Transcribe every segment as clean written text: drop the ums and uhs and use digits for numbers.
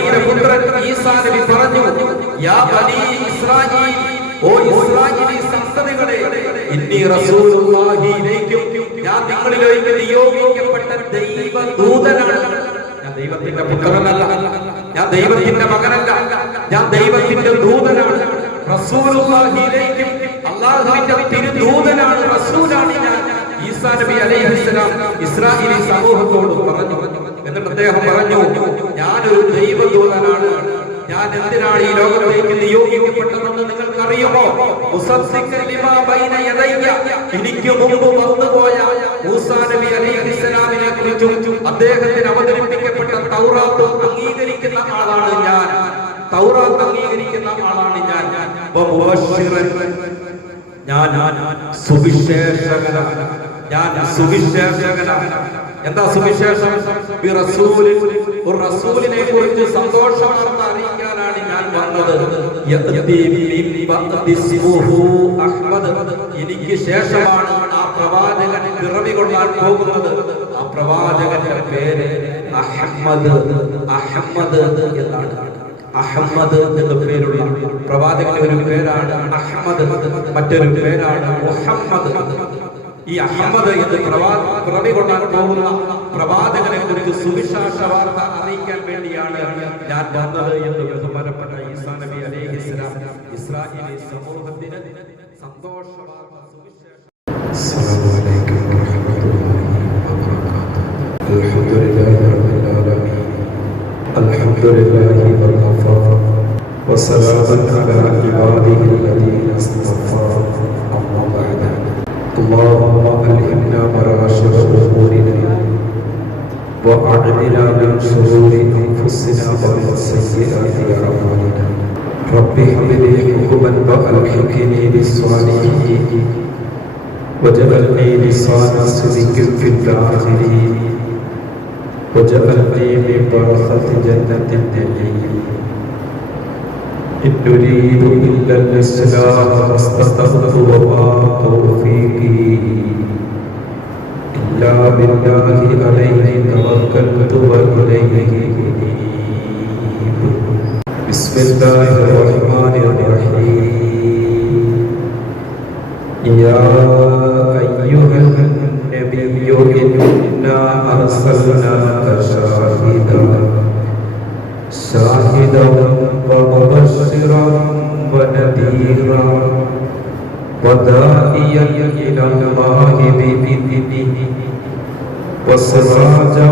ഇസ്മാഈലിന്റെ പുത്രൻ ഈസാ നബി പറഞ്ഞു, യാ ബനീ ഇസ്രായീൽ, ഓ ഇസ്രായേലി സന്തതികളെ, ഇന്നി റസൂലുള്ളാഹി ഇലൈക്കും, ഞാൻ നിങ്ങളിലേക്ക് നിയോഗിക്കപ്പെട്ട ദൈവദൂതനാണ്. ഞാൻ ദൈവത്തിന്റെ പുത്രനല്ല, ഞാൻ ദൈവത്തിന്റെ മകനല്ല, ഞാൻ ദൈവത്തിന്റെ ദൂതനാണ്. റസൂലുള്ളാഹി ഇലൈക്കും, അല്ലാഹുവിന്റെ തിരുദൂതനാണ്, റസൂലാണ് ഞാൻ. ഈസാ നബി അലൈഹിസ്സലാം ഇസ്രായേലി സമൂഹത്തോട് പറഞ്ഞു. എന്നിട്ട് അദ്ദേഹം പറഞ്ഞു, ഞാനൊരു ദൈവദൂതനാണ്. ഞാൻ എന്തിനാണ് ഈ ലോകത്തേക്ക് നിയോഗിക്കപ്പെട്ടതെന്ന് നിങ്ങൾക്കറിയുമോ? എനിക്ക് മുമ്പ് വന്നുപോയ മൂസാ നബി അലൈഹിസ്സലാമിനെ കുറിച്ചും അദ്ദേഹത്തിന് അവതരിപ്പിക്കപ്പെട്ട തൗറാത്ത് അംഗീകരിക്കുന്ന ആളാണ് ഞാൻ. തൗറാത്ത് അംഗീകരിക്കുന്ന ആളാണ് ഞാൻ. ഞാൻ സുവിശേഷകനാണ്. ഞാൻ സുവിശേഷകനാണ്. എന്താ സുവിശേഷം? ഒരു റസൂലിനെ കുറിച്ച് സന്തോഷം അറിയിക്കാനാണ് ഞാൻ വന്നത്. എനിക്ക് ശേഷമാണ് ആ പ്രവാചകൻ പിറവി കൊള്ളാൻ പോകുന്നത്. ആ പ്രവാചകന്റെ പേര് അഹമ്മദ്. അഹമ്മദ് എന്നാണ്. അഹമ്മദ് എന്ന പേരുള്ള പ്രവാചകന്റെ ഒരു പേരാണ് അഹമ്മദ്. മറ്റൊരു പേരാണ് മുഹമ്മദ്. ഈ അഹമ്മദ് എന്ന് പിറവി കൊള്ളാൻ പോകുന്ന പ്രവാചകനെ കുറിച്ച് സുവിശേഷ വാർത്ത അറിയിക്കാൻ വേണ്ടിയാണ് ഞാൻ വന്നത് എന്ന് ബഹുമാനപ്പെട്ട ഈസാ നബി അലൈഹിസ്സലാം ഇസ്രായേലി സമൂഹത്തിന് സന്തോഷ വാർത്ത സുവിശേഷം. അസ്സലാമു അലൈക്കും വറഹ്മത്തുള്ളാഹി വബറകാതുഹു. അൽഹംദുലില്ലാഹി റബ്ബിൽ ആലമീൻ. അൽഹംദുലില്ലാഹി വഖഫാ വസ്സലാമു അലാ ഇബാദിഹിൽ ലദീന ഇസ്തഫാ. അമ്മാ ബഅദ. اللهم ألهمنا مراشد أمورنا وأعذنا من شرور أنفسنا ومن سيئات أعمالنا. رب هب لي حكما وألحقني بالصالحين واجعلني لسان صدق في الآخرين واجعلني من بركة جنة النعيم. إن نريد إلا الإصلاح ما استطعت وما توفيقي إلا بالله عليه توكلت وإليه أنيب. بسم الله الرحمن الرحيم. يا أيها النبي إنا أرسلناك شاهدا ومبشرا ونذيرا وداعيا إلى الله بإذنه وسراجا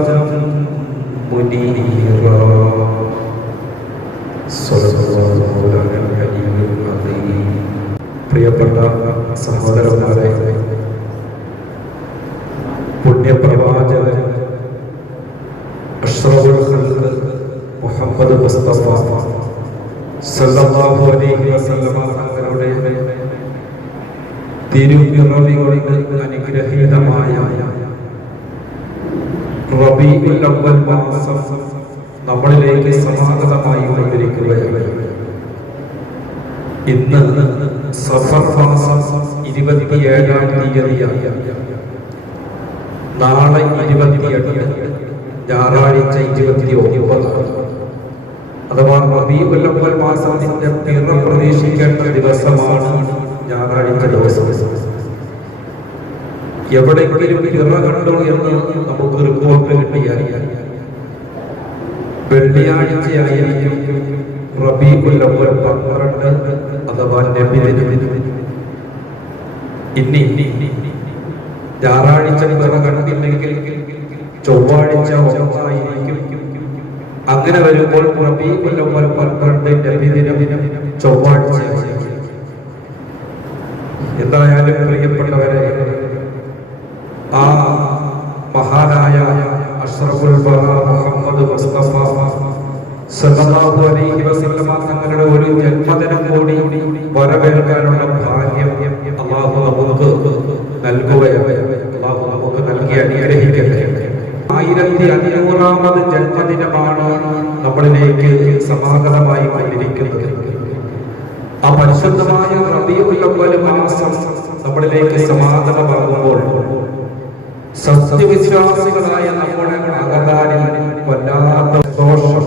منيرا. صدق الله العلي العظيم. പ്രിയപ്പെട്ട സഹോദരന്മാരെ, പുണ്യപ്രവാചകൻ അഷ്റഫുൽ ഖൽഖ് മുഹമ്മദ് മുസ്തഫ സല്ലല്ലാഹു അലൈഹി വസല്ലമ തങ്ങളുടെ തിരുപ്പിറവി കൊണ്ട് അനുഗ്രഹീതമായ റബീഉൽ അവ്വൽ മാസം നമ്മളിലേക്ക് സമാഗതമായി കൊണ്ടിരിക്കുകയാണ്. ഇന്ന് സഫർ മാസം 27-ാം തീയതിയാണ്. നാളെ 28, ഞായറാഴ്ച 29, അഥവാ റബീഉൽ അവ്വൽ മാസത്തിന്റെ പിറ പ്രതീക്ഷിക്കേണ്ട ദിവസമാണ് ഞായറാഴ്ച ദിവസം. എവിടെയെങ്കിലും പിറ കണ്ടോ എന്ന് നമുക്ക് റിപ്പോർട്ട് കിട്ടിയാൽ വെള്ളിയാഴ്ചയായിരിക്കും റബീഉൽ അവ്വൽ 12 അഥവാ നബിദിനം. ഇനി ഞായറാഴ്ച പിറ കണ്ടില്ലെങ്കിൽ ചൊവ്വാഴ്ച 1 അങ്ങനെ വരുമ്പോൾ റബീഉൽ അവ്വൽ 12 നബിദിനം ചൊവ്വാഴ്ച. എന്തായാലും പ്രിയപ്പെട്ടവരെ, ആ മഹാനായ അഷ്റഫുൽ ബറാ മുഹമ്മദ് മുസ്തഫ സല്ലല്ലാഹു അലൈഹി വസല്ലമ തങ്ങളുടെ ഒരു ജന്മദിനം കൂടി വരവേൽക്കാനുള്ള ഭാഗ്യം അല്ലാഹു നമുക്ക് നൽകുകയാണ്. അല്ലാഹു നമുക്ക് നൽകി അനുഗ്രഹിക്കട്ടെ. 1500ാമത് ജന്മദിനമാണ് നമ്മളിലേക്ക് സമാഗതമായി കൊണ്ടിരിക്കുന്നത്. ആ പരിശുദ്ധമായ റബീഉൽ അവ്വൽ മാസം നമ്മളിലേക്ക് സമാഗതമാകുമ്പോൾ സത്യവിശ്വാസികളായ നമ്മുടെ അകതാരിൽ വല്ലാത്ത സന്തോഷം,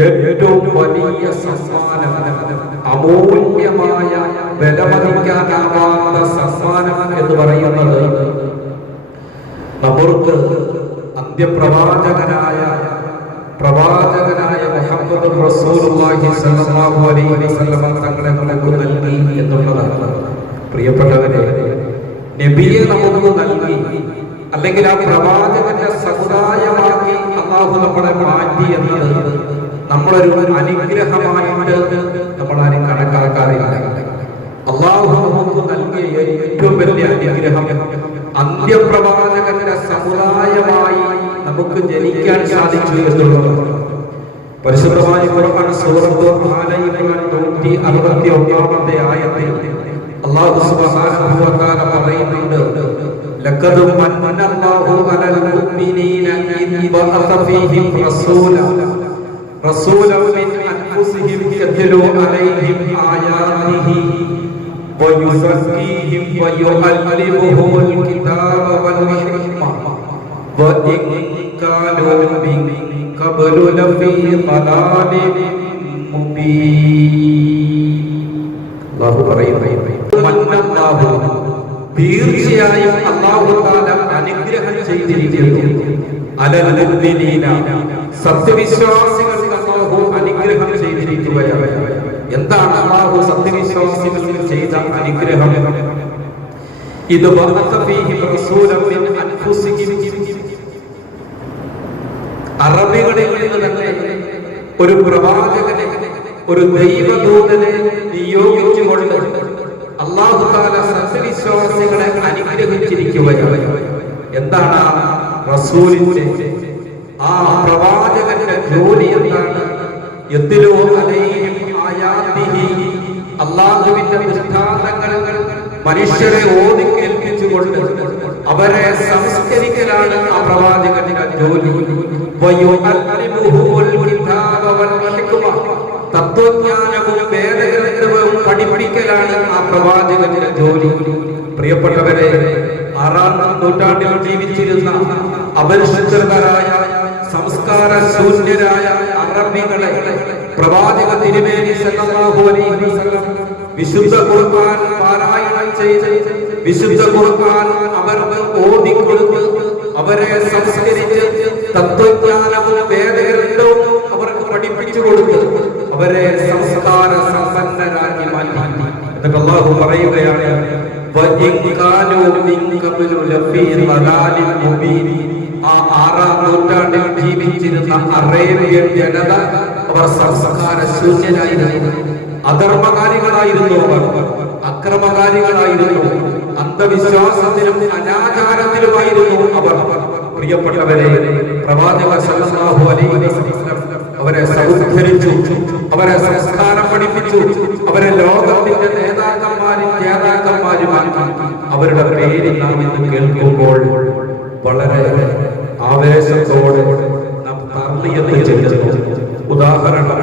ഏറ്റവും വലിയ സമ്മാനം, അമൂല്യമായ വിലമതിക്കാനാവാത്ത സമ്മാനം എന്ന് പറയുന്നത് നമുക്ക് അന്ത്യപ്രവാചകനായ മുഹമ്മദ് റസൂലുള്ളാഹി സ്വല്ലല്ലാഹു അലൈഹി വസല്ലം തങ്ങളെ നമുക്ക് നൽകി എന്നുള്ളതാണ്. പ്രിയപ്പെട്ടവരെ, നബിയെ നമുക്ക് നൽകി, അല്ലെങ്കിൽ ആ പ്രവാചകന്റെ സമുദായമാക്കി അല്ലാഹു നമ്മളെ മാറ്റി എന്നത് നമ്മളൊരു അനുഗ്രഹമായിട്ട് നമ്മളാരും കണക്കാക്കാറില്ല. അല്ലാഹു നമുക്ക് നൽകിയ ഏറ്റവും വലിയ അനുഗ്രഹം അന്ത്യപ്രവാചകന്റെ സമുദായമായി നമുക്ക് ജനിക്കാൻ സാധിച്ചു എന്നുള്ളതാണ്. പരിശുദ്ധമായ ഖുർആൻ സൂറത്ത് ആല ഇംറാൻ 161-ാമത്തെ ആയത്തിൽ അല്ലാഹു സുബ്ഹാനഹു വ തആല പറയുന്നുണ്ട്, ലഖദ് മന്നല്ലാഹു അലൽ മുഅ്മിനീന ഇദ് ബഅസ ഫീഹിം റസൂലൻ മിൻ അൻഫുസിഹിം യത്ലൂ അലൈഹിം ആയാതിഹി വയുസക്കീഹിം വയുഅല്ലിമുഹുൽ കിതാബ വൽ ഹിക്മ വഇൻ കാനൂ മിൻ ഖബ്ലു ലഫീ ളലാലിൻ മുബീൻ. അല്ലാഹു പറയുന്നു, തീർച്ചയായും അല്ലാഹു തആല അനുഗ്രഹം ചെയ്തിരിക്കുന്നു അലൽ മുഅ്മിനീന, സത്യവിശ്വാസികൾക്ക് അല്ലാഹു അനുഗ്രഹം ചെയ്തിരിക്കുകയാണ്. എന്താണ് അല്ലാഹു സത്യവിശ്വാസികൾക്ക് ചെയ്ത അനുഗ്രഹം? ഇത് ബഅസ ഫീഹിം റസൂലൻ മിൻ അൻഫുസിഹിം, അറബികളിൽ നിന്ന് തന്നെ ഒരു പ്രവാചകനെ, ഒരു ദൈവദൂതനെ നിയോഗിച്ചുകൊണ്ട് അല്ലാഹു തആല സത്യവിശ്വാസികളെ അനുഗ്രഹിച്ചിരിക്കുകയാണ്. എന്താണ് റസൂലിന്റെ, ആ പ്രവാചകന്റെ ജോലി എന്താണ്? യത്ലൂ അലൈഹിം ആയാതിഹി, അല്ലാഹുവിന്റെ ദൃഷ്ടാന്തങ്ങൾ മനുഷ്യരെ ഓതി കേൾപ്പിച്ചുകൊണ്ട് അവരെ സംസ്കരിക്കലാണ് ആ പ്രവാചകന്റെ ജോലി. വയുഅല്ലിമുഹുൽ കിതാബ വൽ ഹിക്മ, തത്വജ്ഞാനവും വേദഗ്രന്ഥവും പഠിപ്പിക്കലാണ് ആ പ്രവാചകന്റെ ജോലി. പ്രിയപ്പെട്ടവരെ, 6-ാം നൂറ്റാണ്ടിൽ ജീവിച്ചിരുന്ന അപരിഷ്കൃതരായ സംസ്കാര ശൂന്യരായ അറബികളെ പ്രവാചക തിരുമേനി സല്ലല്ലാഹു അലൈഹി വസല്ലം വിശുദ്ധ ഖുർആൻ പാരായണം ചെയ്ത്, വിശുദ്ധ ഖുർആൻ അവർക്ക് ഓതിക്കൊടുത്ത്, അവരെ സംസ്കരിച്ച് തത്വജ്ഞാനവും വേദഗ്രന്ഥവും അവർക്ക് പഠിപ്പിച്ചു കൊടുത്ത് അവരെ സംസ്കാര സമ്പന്നരാക്കി മാറ്റി. എന്നിട്ട് അല്ലാഹു പറയുകയാണ്, വഇൻ കാനൂ മിൻ ഖബ്ലു ലഫീ ളലാലിൻ മുബീൻ. ആ 6-ാം നൂറ്റാണ്ടിൽ ജീവിച്ചിരുന്ന അറേബ്യൻ ജനത അവർ സംസ്കാര ശൂന്യരായിരുന്നു, അധർമ്മകാരികളായിരുന്നു, അവർ അക്രമകാരികളായിരുന്നു, അന്ധവിശ്വാസത്തിലും അനാചാരത്തിലുമായിരുന്നു അവർ. പ്രിയപ്പെട്ടവരെ, പ്രവാചക സല്ലല്ലാഹു അലൈഹി വസല്ലം അവരെ സമുദ്ധരിച്ചു, അവരെ സംസ്കാരം പഠിപ്പിച്ചു, അവരെ ലോകത്തിന്റെ നേതാക്കന്മാരുമാക്കി. അവരുടെ പേര് നാം ഇന്ന് കേൾക്കുമ്പോൾ വളരെ ആവേശത്തോടെ നാം തർളിയത്ത് ചെല്ലുന്നു. ഉദാഹരണം,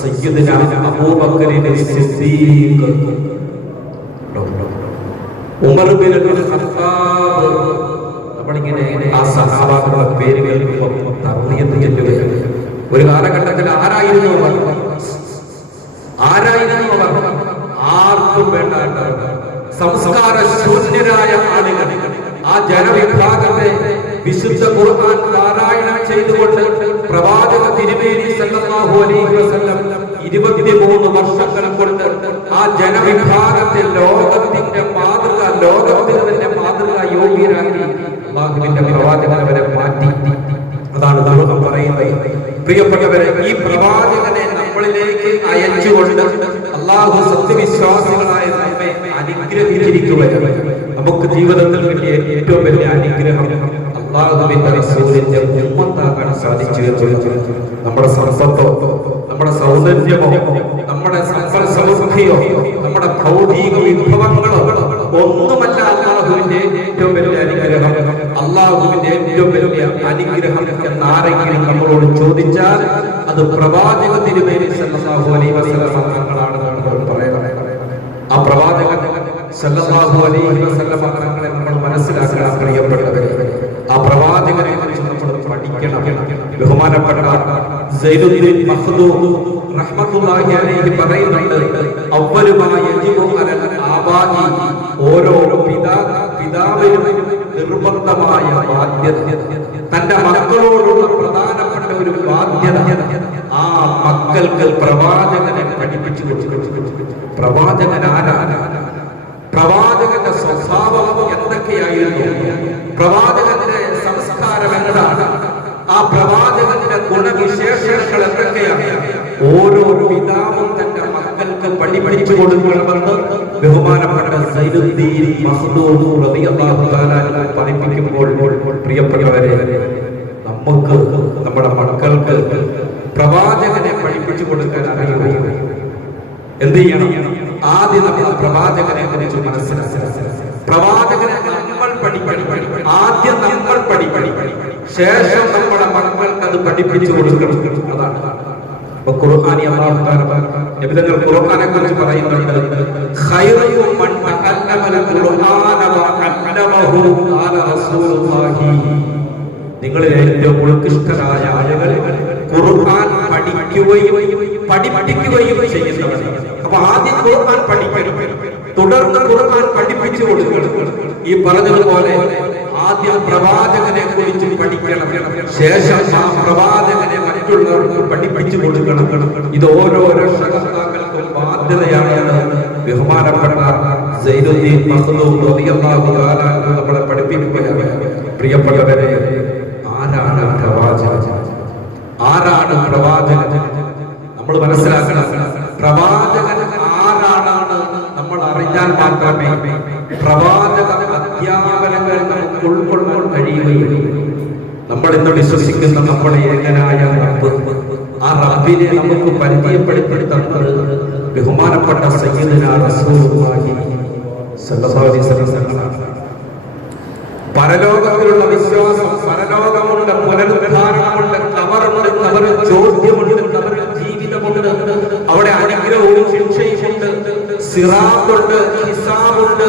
സയ്യിദുനാ Abu Bakr Siddiq, Umar bin Khattab. നമ്മളിങ്ങനെ ആ സഹാബാക്കളുടെ പേര് കേൾക്കുമ്പോൾ തർളിയത്ത് ചെല്ലുകയാണ്. ഒരു കാലഘട്ടത്തിൽ ആരായിരുന്നു അവർ? ആർക്കും വേണ്ട സംസ്കാര ശൂന്യരായ ആളുകൾ. ആ ജനവിഭാഗത്തെ വിശുദ്ധ ഖുർആൻ പാരായണം ചെയ്തുകൊണ്ട് പ്രവാചക തിരുമേനി സല്ലല്ലാഹു അലൈഹി വസല്ലം 23 വർഷങ്ങൾ കൊണ്ട് ആ ജനവിഭാഗത്തെ ലോകത്തിന്റെ മാതൃക, ലോകത്തിന് തന്നെ മാതൃക യോഗ്യരാക്കി അല്ലാഹുവിന്റെ പ്രവാചകൻ അവരെ മാറ്റി. അതാണ് നമ്മൾ പറയുന്നത്. പ്രിയപ്പെട്ടവരെ, ഈ പ്രവാചകനെ നമ്മളിലേക്ക് അയച്ചുകൊണ്ട് അല്ലാഹു സത്യവിശ്വാസികളായ നമ്മെ അനുഗ്രഹിച്ചിരിക്കുകയാണ്. നമുക്ക് ജീവിതത്തിൽ കിട്ടിയ ഏറ്റവും വലിയ അനുഗ്രഹം അല്ലാഹുവിന്റെ റസൂലിന്റെ ഉമ്മത്താകാൻ സാധിച്ചു എന്നുള്ളത്. നമ്മുടെ സമ്പത്തോ, നമ്മുടെ സൗന്ദര്യമോ, നമ്മുടെ സമ്പൽ സമൃദ്ധിയോ, നമ്മുടെ ഭൗതിക വിഭവങ്ങളോ ഒന്നുമല്ല അല്ലാഹുവിന്റെ ഏറ്റവും വലിയ അനുഗ്രഹം. അല്ലാഹുവിന്റെ ഏറ്റവും വലിയ അനുഗ്രഹം എന്നാരെങ്കിലും നമ്മളോട് ചോദിച്ചാൽ അത് പ്രവാചക തിരുമേനി സല്ലല്ലാഹു അലൈഹി വസല്ലം തങ്ങളാണെന്ന് നമ്മൾ പറയണം. ആ പ്രവാചകൻ സല്ലല്ലാഹു അലൈഹി വസല്ലം തങ്ങളെ നമ്മൾ മനസ്സിലാക്കണം. പ്രിയപ്പെട്ടവരെ, ആ പ്രവാചകനെ കുറിച്ച് നമ്മൾ പഠിക്കണം. ബഹുമാനപ്പെട്ട സൈനുദ്ദീൻ മഖ്ദൂം റഹ്മത്തുള്ളാഹി അലൈഹി പറയുന്നുണ്ട്, അവ്വലുമായി യജിബു അലൽ ആബാഇ, ഓരോ പിതാവിനും നിർബന്ധമായ ബാധ്യത, തന്റെ മക്കളോടുള്ള പ്രധാനപ്പെട്ട ഒരു ബാധ്യത ആ മക്കൾക്ക് പ്രവാചകനെ പഠിപ്പിച്ചു കൊടുക്കും. പ്രവാചകൻ ആരാണ്? പ്രവാചകന്റെ സ്വഭാവം എന്തൊക്കെയായിരുന്നു? പ്രവാചകന്റെ സംസ്കാരം എന്താണ്? ആ പ്രവാചകന്റെ ഗുണവിശേഷങ്ങൾ എന്തൊക്കെയാണ്? ഓരോ പിതാവും തന്റെ മക്കൾക്ക് പഠിപ്പിച്ചു കൊടുക്കണമെന്ന് ബഹുമാനപ്പെട്ട സൈനുദ്ദീൻ മഖ്ദൂം റളിയല്ലാഹു തആല പഠിപ്പിക്കുമ്പോൾ, പ്രിയപ്പെട്ടവരെ, നമുക്ക് നമ്മുടെ മക്കൾക്ക് പ്രവാചകനെ പഠിപ്പിച്ചു കൊടുക്കാൻ അറിയുമോ? എന്ത് ചെയ്യണം? ആദ്യം നമ്മൾ പ്രവാചകനെ കുറിച്ച് മനസ്സിലാക്കുക. പ്രവാചകനെ നമ്മൾ പഠിക്കണം. ആദ്യം നമ്മൾ പഠിക്കണം, ശേഷം നമ്മുടെ മക്കൾക്ക് അത് പഠിപ്പിച്ചു കൊടുക്കണം. അതാണ് ഖുർആനി അല്ലാഹു തആല നബിതങ്ങൾ ഖുർആനെ കുറിച്ച് പറയുന്നുണ്ട്, ഖൈറു മൻ തഅല്ലമൽ ഖുർആന വ അല്ലമഹു ഖാല റസൂലുള്ളാഹി. നിങ്ങളിൽ ഏറ്റവും ഉത്കൃഷ്ടരായ ആളുകൾ ഖുർആൻ പഠിക്കുകയും പഠിപ്പിക്കുകയും ചെയ്യുന്നവർ. അപ്പൊ ആദ്യം ഖുർആൻ പഠിക്കണം, തുടർന്ന് ഖുർആൻ പഠിപ്പിച്ചു കൊടുക്കണം. ഈ പറഞ്ഞതുപോലെ ആദ്യം പ്രവാചകനെ കുറിച്ച് പഠിക്കണം, ശേഷം ആ പ്രവാചകനെ മറ്റുള്ളവർക്ക് പഠിപ്പിച്ചു കൊടുക്കണം. ഇത് ഓരോ രക്ഷകർത്താക്കൾക്കും ബാധ്യതയാണെന്ന് ബഹുമാനപ്പെട്ട സൈനുദ്ദീൻ മഖ്ദൂം റളിയല്ലാഹു തആല നമ്മളെ പഠിപ്പിക്കുകയാണ്. പ്രിയപ്പെട്ടവരെ, ആരാണ് പ്രവാചകൻ? ആരാണ് പ്രവാചകൻ? നമ്മൾ മനസ്സിലാക്കണം. പ്രവാചകൻ ആരാണെന്ന് നമ്മൾ അറിഞ്ഞാൽ മാത്രമേ പ്രവാചക അധ്യാപനങ്ങൾ നമുക്ക് ഉൾക്കൊള്ളാൻ കഴിയുകയുള്ളൂ. നമ്മൾ ഇന്ന് വിശ്വസിക്കുന്ന നമ്മുടെ ഏകനായ റബ്ബ്, ആ റബ്ബിനെ നമുക്ക് പരിചയപ്പെടുത്തി തന്നത് ബഹുമാനപ്പെട്ട സയ്യിദുനാ റസൂലുള്ളാഹി സ്വല്ലല്ലാഹു അലൈഹി വസല്ലം. പരലോകത്തിലുള്ള വിശ്വാസം, പരലോകമുണ്ട്, പുനരുദ്ധാരണമുണ്ട്, ഖബറുണ്ട്, ഖബറിൽ ചോദ്യമുണ്ട്, ഖബറിൽ ജീവിതമുണ്ട്, അവിടെ അനുഗ്രഹവും ശിക്ഷയുമുണ്ട്, സിറാത്തുണ്ട്, ഹിസാബുണ്ട്,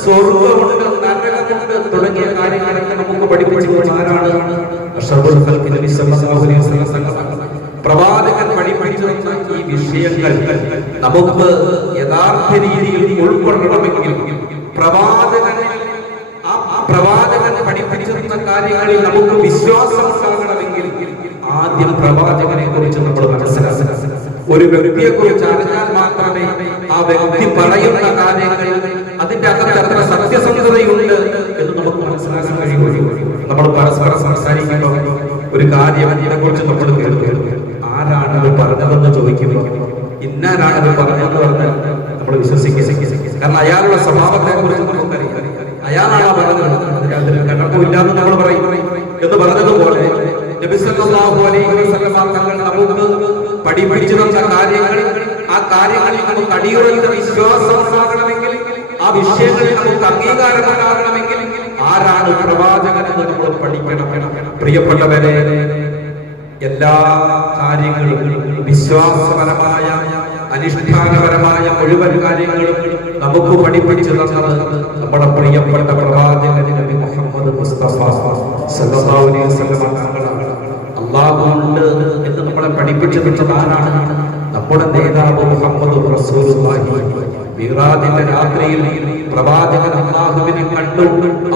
സ്വർഗ്ഗമുണ്ട്, നരകമുണ്ട് തുടങ്ങിയ കാര്യങ്ങളൊക്കെ നമുക്ക് പഠിപ്പിച്ചു ആരാണ്? അഷ്റഫുൽ ഖൽഖി നബി സല്ലല്ലാഹു അലൈഹി വസല്ലം. പ്രവാചകൻ പഠിപ്പിച്ചു തന്ന ഈ വിഷയങ്ങൾ നമുക്ക് യഥാർത്ഥ രീതിയിൽ ഉൾക്കൊള്ളണമെങ്കിൽ, പ്രവാചകൻ പഠിപ്പിച്ചിരുന്ന കാര്യങ്ങളിൽ നമുക്ക് വിശ്വാസം ഉണ്ടാകണമെങ്കിൽ ആദ്യം പ്രവാചകനെ കുറിച്ച് നമ്മൾ മനസ്സിലാക്കണം. ഒരു വ്യക്തിയെ കുറിച്ച് അറിഞ്ഞാൽ മാത്രമേ ആ വ്യക്തി പറയുന്ന കാര്യങ്ങൾ അതിന്റെ അകത്ത് എത്ര സത്യസന്ധതയുണ്ട് എന്ന് നമുക്ക് മനസ്സിലാക്കാൻ കഴിയുള്ളൂ. നമ്മൾ പരസ്പരം സംസാരിക്കുമ്പോൾ ഒരു കാര്യം ഇതിനെക്കുറിച്ച് നമ്മൾ കേൾക്കും, ആരാണ് അത് പറഞ്ഞതെന്ന് ചോദിക്കുമ്പോൾ ഇന്നാരാണത് പറഞ്ഞതെന്ന് പറഞ്ഞാൽ നമ്മൾ വിശ്വസിക്കുക. കാരണം അയാളുടെ സ്വഭാവത്തെ കുറിച്ച് നമുക്കറിയാം. അയാളാണ് പറഞ്ഞത്, അതിന് കണക്കുമില്ലാന്ന് നമ്മൾ പറയും എന്ന് പറഞ്ഞതുപോലെ നബി സല്ലല്ലാഹു അലൈഹി വസല്ലം തങ്ങൾ നമുക്ക് പഠിപ്പിച്ചു തന്ന കാര്യങ്ങൾ, ആ കാര്യങ്ങളിൽ നമുക്ക് അടിയുറച്ച വിശ്വാസം ഉണ്ടാകണമെങ്കിൽ, ആ വിഷയങ്ങളിൽ നമുക്ക് അംഗീകാരം ഉണ്ടാകണമെങ്കിൽ ആരാണ് പ്രവാചകൻ എന്ന് നമ്മൾ പഠിക്കണം. പ്രിയപ്പെട്ടവരെ, എല്ലാ കാര്യങ്ങളും വിശ്വാസപരമായ അനുഷ്ഠാനപരമായ മുഴുവൻ കാര്യങ്ങളും നമുക്ക് പഠിപ്പിച്ചു തന്നത് നമ്മുടെ പ്രിയപ്പെട്ട പ്രവാചകൻ നബി മുഹമ്മദ് മുസ്തഫ സല്ലല്ലാഹു അലൈഹി വസല്ലം തങ്ങളാണ്. അല്ലാഹു ഉണ്ട് എന്ന് നമ്മളെ പഠിപ്പിച്ചു തന്നത് ആരാണ്? നമ്മുടെ നേതാവ് മുഹമ്മദ് റസൂലുള്ളാഹി. മിഅ്റാജിന്റെ രാത്രിയിൽ പ്രവാചകൻ അല്ലാഹുവിനെ കണ്ടു,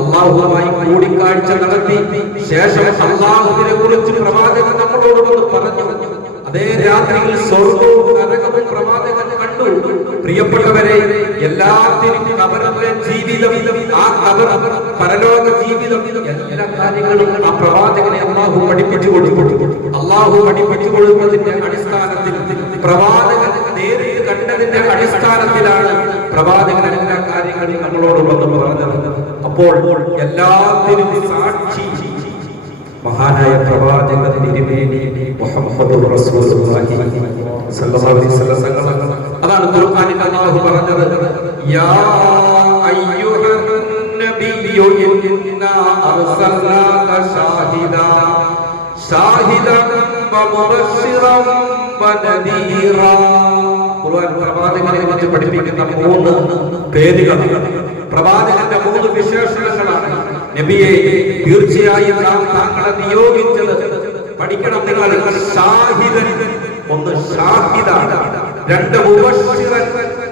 അല്ലാഹുവുമായി കൂടിക്കാഴ്ച നടത്തി, ശേഷം അല്ലാഹുവിനെ കുറിച്ച് പ്രവാചകൻ നമ്മളോട് പറഞ്ഞു. അതേ രാത്രിയിൽ സ്വർഗ്ഗവും നരകവും പ്രവാചകൻ കണ്ടു. പ്രിയപ്പെട്ടവരെ, എല്ലാത്തിനും ഖബറിലെ ജീവിതം, ആ ഖബർ, പരലോക ജീവിതം, എല്ലാ കാര്യങ്ങളും ആ പ്രവാചകനെ അല്ലാഹു പഠിപ്പിച്ചു കൊടുത്തു. അല്ലാഹു പഠിപ്പിച്ചു കൊടുത്തതിന്റെ അടിസ്ഥാനത്തിൽ, പ്രവാചകൻ നേരിട്ട് കണ്ടതിന്റെ അടിസ്ഥാനത്തിലാണ് പ്രവാചകൻ എല്ലാ കാര്യങ്ങളും നമ്മളോട് വന്ന് പറഞ്ഞത്. അപ്പോൾ എല്ലാത്തിനും സാക്ഷി മഹാനായ പ്രവാചകൻ തിരുമേനി മുഹമ്മദ് റസൂലുള്ളാഹി സ്വല്ലല്ലാഹു അലൈഹി വസല്ലം. അതാണ് ഖുർആനിൽ അല്ലാഹു പറഞ്ഞത്, യാ അയ്യുഹൻ നബിയ്യു ഇന്നാ അർസൽനാക ഷാഹിദൻ വമുബശ്ശിറൻ വനദീറാ. ഖുർആൻ പ്രവാചകനെ കുറിച്ച് പഠിപ്പിക്കുന്ന 3 പേരുകളാണ്. പ്രവാചകന്റെ 3 വിശേഷണങ്ങളാണ്. നബിയെ, തീർച്ചയായും നാം താങ്കളെ നിയോഗിച്ചത് പഠിക്കണം നിങ്ങൾ. ഷാഹിദൻ, ഒന്ന് ഷാഹിദ, രണ്ട് മുബശ്ശിറൻ,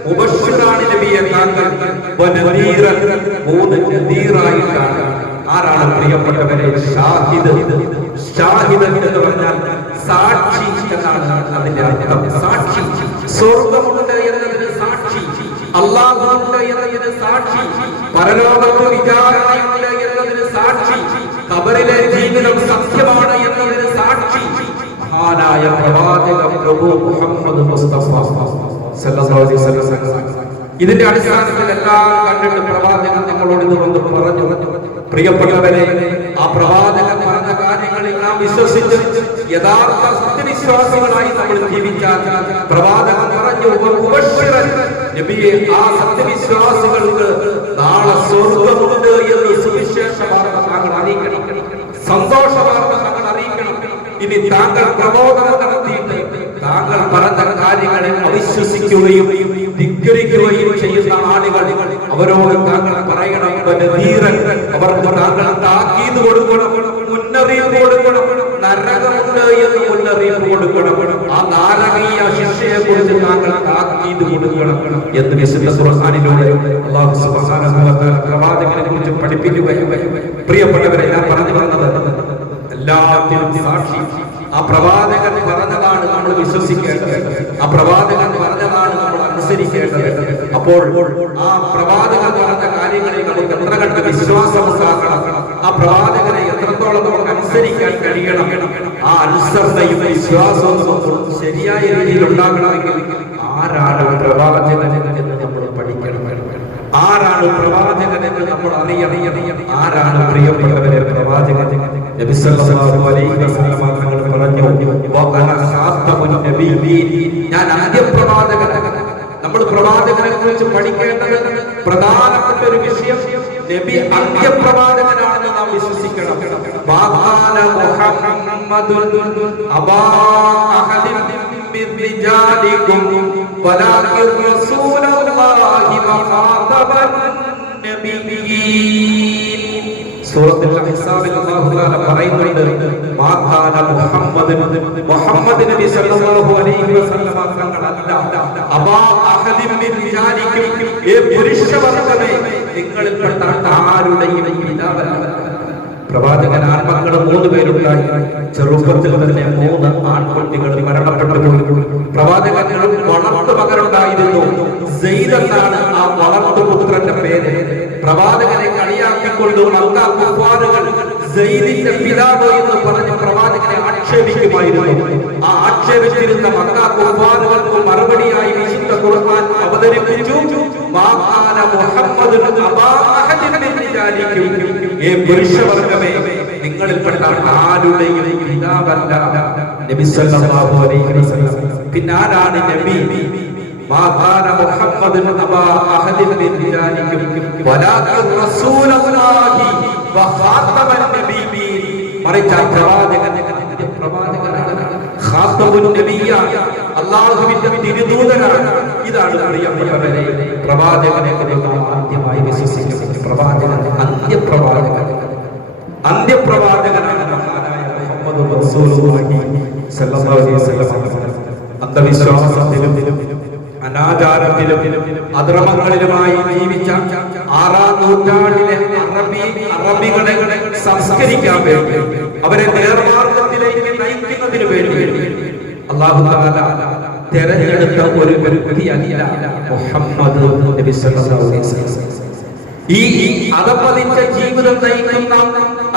മുബശ്ശിറാണ് നബിയെ താങ്കൾ, വനദീറൻ, മൂന്ന് നദീറായിട്ടാണ്. ആരാണ് പ്രിയപ്പെട്ടവരെ ഷാഹിദ്? ഷാഹിദ് എന്ന് പറഞ്ഞാൽ സാക്ഷി എന്നാണ് അതിന്റെ അർത്ഥം. സാക്ഷി, സ്വർഗമുണ്ട് എന്നതിന് സാക്ഷി, അല്ലാഹുണ്ട് എന്നതിന് സാക്ഷി, പരലോകത്ത് വിചാരണയുണ്ട് എന്നതിന് സാക്ഷി, ഖബറിലെ ജീവിതം സത്യമാണ് എന്നതിന് സാക്ഷി മഹാനായ പ്രവാചക പ്രഭു മുഹമ്മദ് മുസ്തഫ സല്ലല്ലാഹു അലൈഹി വസല്ലം. ഇതിന്റെ അടിസ്ഥാനത്തിൽ എല്ലാം കണ്ടിട്ട് പ്രവാചകൻ നമ്മളോട് ഇത് വന്ന് പറഞ്ഞു. പ്രിയപ്പെട്ടവരെ, ആ പ്രവാചകൻ പറഞ്ഞ കാര്യങ്ങളിൽ നാം വിശ്വസിച്ച് യഥാർത്ഥ സത്യവിശ്വാസികളായി നമ്മൾ ജീവിച്ചാൽ, പ്രവാചകൻ പറഞ്ഞു നബിയെ, ആ സത്യവിശ്വാസികൾക്ക് നാളെ സ്വർഗമുണ്ട് എന്ന് സുവിശേഷ വാർത്ത താങ്കൾ അറിയിക്കണം, സന്തോഷ വാർത്ത താങ്കൾ അറിയിക്കണം. ഇനി താങ്കൾ പ്രബോധനം നടത്തിയിട്ട് താങ്കൾ പറഞ്ഞ കാര്യങ്ങളെ അവിശ്വസിക്കുകയും ധിക്കരിക്കുകയും ചെയ്യുന്ന ആളുകൾ, അവരോട് താങ്കൾ പറയണം, അവർക്ക് താങ്കൾ താക്കീത് കൊടുക്കണം, മുന്നറിയിപ്പ് കൊടുക്കണം, നരകമുണ്ട് എന്ന് മുന്നറിയിപ്പ് കൊടുക്കണം, ആ നാരകീയ ശിക്ഷയെ കുറിച്ച് താങ്കൾ താക്കീത് കൊടുക്കണം എന്ന് വിശുദ്ധ ഖുർആനിലൂടെ അല്ലാഹു സുബ്ഹാനഹു വ തആല പ്രവാചകനെ കുറിച്ച് പഠിപ്പിക്കുകയും. പ്രിയപ്പെട്ടവരെ, ഞാൻ പറഞ്ഞു വന്നത് എല്ലാത്തിനും സാക്ഷി ആ പ്രവാചകൻ പറഞ്ഞതാണ് നമ്മൾ വിശ്വസിക്കേണ്ടത്, ആ പ്രവാചകൻ പറഞ്ഞതാണ് നമ്മൾ അനുസരിക്കേണ്ടത്. അപ്പോൾ ആ പ്രവാചകൻ പറഞ്ഞ കാര്യങ്ങളിൽ നമുക്ക് എത്ര കണ്ട് വിശ്വാസം ഉണ്ടാക്കണം, ആ പ്രവാചകനെ എത്രത്തോളം നമുക്ക് അനുസരിക്കാൻ കഴിയണം, ആ അനുസരണയും വിശ്വാസവും നമുക്ക് ശരിയായ രീതിയിൽ ഉണ്ടാകണമെങ്കിൽ ആരാണ് പ്രവാചകൻ എന്ന് നമ്മൾ പഠിക്കണം. ആരാണ് പ്രവാചകൻ എന്ന് നമ്മൾ അറിയണം. ആരാണ് പ്രിയപ്പെട്ടവരെ പ്രവാചകൻ? നബി സല്ലല്ലാഹു അലൈഹി വസല്ലം തങ്ങൾ പറഞ്ഞു, വഅന ഖാതമുൻ നബിയ്യീൻ, ഞാൻ അന്ത്യപ്രവാചകനാണ്. നമ്മൾ പ്രവാചകനെ കുറിച്ച് പഠിക്കേണ്ടത് പ്രധാനപ്പെട്ട ഒരു വിഷയം, നബി അന്ത്യപ്രവാചകനാണെന്ന് നാം വിശ്വസിക്കണം. വഅന മുഹമ്മദുൻ അബാ അഹദിൻ മിൻ റിജാലികും വലാകിൻ റസൂലുള്ളാഹി വഖാതബൻ നബിയ്യീൻ. സൂറത്തുൽ അഹ്സാബിൽ അല്ലാഹു തആല പറയുന്നുണ്ട്, മാകാന മുഹമ്മദ് നബി സല്ലല്ലാഹു അലൈഹി വസല്ലം തങ്ങളല്ല അബാ അഹദിൻ മിൻ റിജാലികും, ഏ പുരുഷവർഗ്ഗമേ നിങ്ങളിൽപ്പെട്ട ആരുടെയും പിതാവല്ല. പ്രവാചകൻ ആൺമക്കൾ 3 പേരുണ്ടായി. ചെറുപ്പത്തിൽ തന്നെ 3 ആൺകുട്ടികൾ മരണപ്പെട്ടു പോയി. പ്രവാചകൻ വളർത്തു മകനുണ്ടായിരുന്നു, സെയ്ദ് എന്നാണ് ആ വളർത്തുപുത്രന്റെ പേര്. പ്രവാചകനെ കളിയാക്കിക്കൊണ്ട് മക്ക കുഫാറുകൾ സെയ്ദിന്റെ പിതാവ് എന്ന് പറഞ്ഞ് പ്രവാചകനെ ആക്ഷേപിക്കുമായിരുന്നു. ആ ആക്ഷേപിച്ചിരുന്ന മക്ക കുഫാറുകൾക്ക് മറുപടിയായി വിശുദ്ധ ഖുർആൻ അവതരിപ്പിച്ചു, മാകാന മുഹമ്മദുൻ അബാ അഹദിൻ മിൻ റിജാലികും, ഏ പുരുഷവർഗ്ഗമേ നിങ്ങളിൽപ്പെട്ട ആരുടെയും പിതാവല്ല നബി സല്ലല്ലാഹു അലൈഹി വസല്ലം. പിന്നെ ആരാണ് നബി? മാകാന മുഹമ്മദുൻ അബാ അഹദിൻ മിൻ റിജാലികും വലാകിൻ റസൂലുള്ളാഹി വഖാതബൻ നബിയ്യീൻ. മറിച്ച് പ്രവാചകൻ പ്രവാചകനാണ്, ഖാതബുൻ നബിയ്യാണ്, അല്ലാഹുവിന്റെ തിരുദൂതനാണ്. ഇതാണ് പ്രിയപ്പെട്ടവരെ പ്രവാചകനെ ആദ്യമായി വിശ്വസിക്കുന്നത്. പ്രവാചകൻ അന്ത്യപ്രവാചകനാണ് മഹാനായ മുഹമ്മദ് റസൂലുള്ളാഹി സ്വല്ലല്ലാഹു അലൈഹി വസല്ലം. അന്ധവിശ്വാസത്തിലും അനാചാരത്തിലും അധർമ്മങ്ങളിലുമായി ജീവിച്ച 6-ാം നൂറ്റാണ്ടിലെ അറബികളെ സംസ്കരിക്കാൻ വേണ്ടി, അവരെ നേർമാർഗത്തിലേക്ക് നയിക്കുന്നതിന് വേണ്ടി അല്ലാഹു തആല തെരഞ്ഞെടുത്ത ഒരു വ്യക്തിയല്ല മുഹമ്മദ് നബി സല്ലല്ലാഹു അലൈഹി വസല്ലം. ഈ അധപതിച്ച ജീവിതം നയിക്കുന്ന,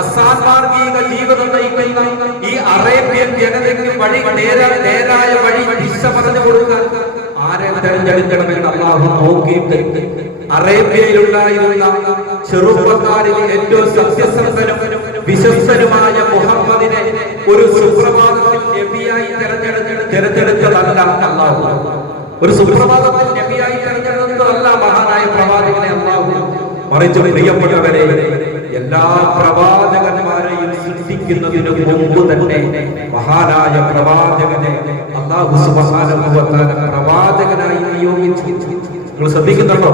അസാന്മാർഗിക ജീവിതം നയിക്കുന്ന ഈ അറേബ്യൻ ജനതയ്ക്ക് നേരായ വഴി ദിശ പറഞ്ഞു കൊടുക്കാൻ ആരെ തെരഞ്ഞെടുക്കണമെന്ന് അല്ലാഹു നോക്കിയിട്ട് അറേബ്യയിലുണ്ടായിരുന്ന ചെറുപ്പക്കാരിൽ ഏറ്റവും സത്യസന്ധനും വിശ്വസ്തനുമായ മുഹമ്മദിനെ ഒരു സുപ്രഭാതത്തിൽ നബിയായി തെരഞ്ഞെടുത്തതല്ല അല്ലാഹു. ഒരു സുപ്രഭാതത്തിൽ നബിയായി തെരഞ്ഞെടുത്തതല്ല മഹാനായ പ്രവാചകനെ അല്ലാഹു. മറിച്ച് പ്രിയപ്പെട്ടവരെ, എല്ലാ പ്രവാചകന്മാരെയും സൃഷ്ടിക്കുന്നതിന് മുമ്പ് തന്നെ മഹാനായ പ്രവാചകനെ അല്ലാഹു സുബ്ഹാനഹു വ തആല പ്രവാചകനായി നിയോഗിച്ചു. നിങ്ങൾ ശ്രദ്ധിക്കുന്നുണ്ടോ?